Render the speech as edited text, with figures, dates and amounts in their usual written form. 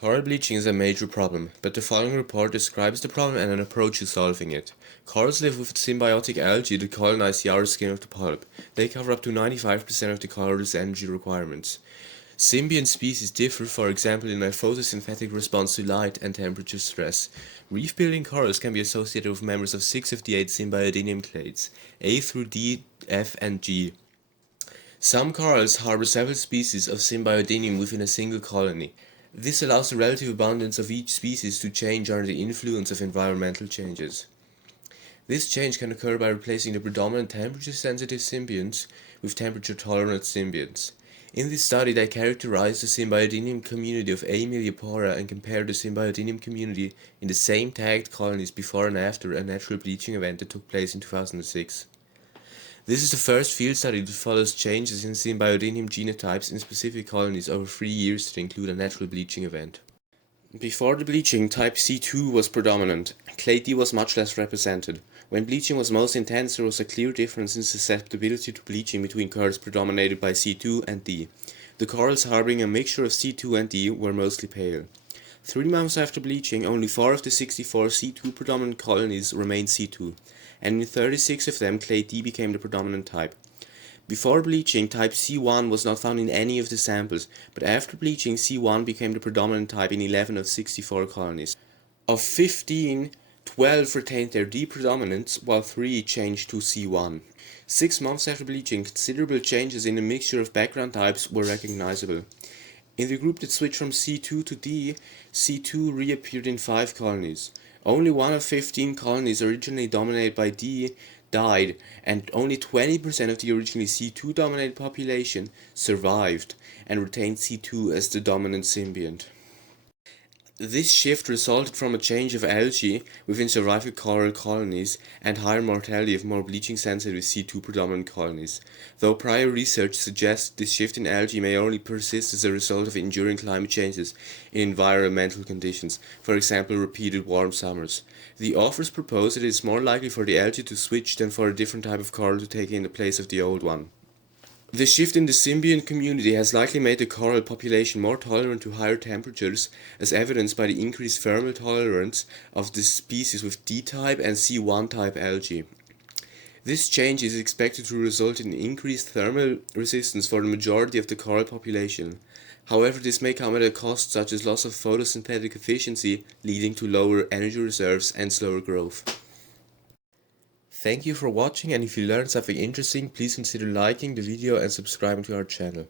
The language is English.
Coral bleaching is a major problem, but the following report describes the problem and an approach to solving it. Corals live with symbiotic algae that colonize the outer skin of the polyp. They cover up to 95% of the coral's energy requirements. Symbiont species differ, for example, in their photosynthetic response to light and temperature stress. Reef-building corals can be associated with members of 6 of the 8 symbiodinium clades, A through D, F, and G. Some corals harbor several species of symbiodinium within a single colony. This allows the relative abundance of each species to change under the influence of environmental changes. This change can occur by replacing the predominant temperature-sensitive symbionts with temperature-tolerant symbionts. In this study, they characterized the symbiodinium community of A. miliopora and compared the symbiodinium community in the same tagged colonies before and after a natural bleaching event that took place in 2006. This is the first field study that follows changes in symbiodinium genotypes in specific colonies over 3 years that include a natural bleaching event. Before the bleaching, type C2 was predominant. Clade D was much less represented. When bleaching was most intense, there was a clear difference in susceptibility to bleaching between corals predominated by C2 and D. The corals harboring a mixture of C2 and D were mostly pale. 3 months after bleaching, only 4 of the 64 C2 predominant colonies remained C2, and in 36 of them clade D became the predominant type. Before bleaching, type C1 was not found in any of the samples, but after bleaching, C1 became the predominant type in 11 of 64 colonies. Of 15, 12 retained their D predominance, while 3 changed to C1. 6 months after bleaching, considerable changes in the mixture of background types were recognizable. In the group that switched from C2 to D, C2 reappeared in 5 colonies. Only 1 of 15 colonies originally dominated by D died, and only 20% of the originally C2 dominated population survived and retained C2 as the dominant symbiont. This shift resulted from a change of algae within survival coral colonies and higher mortality of more bleaching sensitive C2 predominant colonies, though prior research suggests this shift in algae may only persist as a result of enduring climate changes in environmental conditions, for example repeated warm summers. The authors propose that it is more likely for the algae to switch than for a different type of coral to take in the place of the old one. The shift in the symbiont community has likely made the coral population more tolerant to higher temperatures, as evidenced by the increased thermal tolerance of the species with D-type and C1-type algae. This change is expected to result in increased thermal resistance for the majority of the coral population. However, this may come at a cost such as loss of photosynthetic efficiency, leading to lower energy reserves and slower growth. Thank you for watching, and if you learned something interesting, please consider liking the video and subscribing to our channel.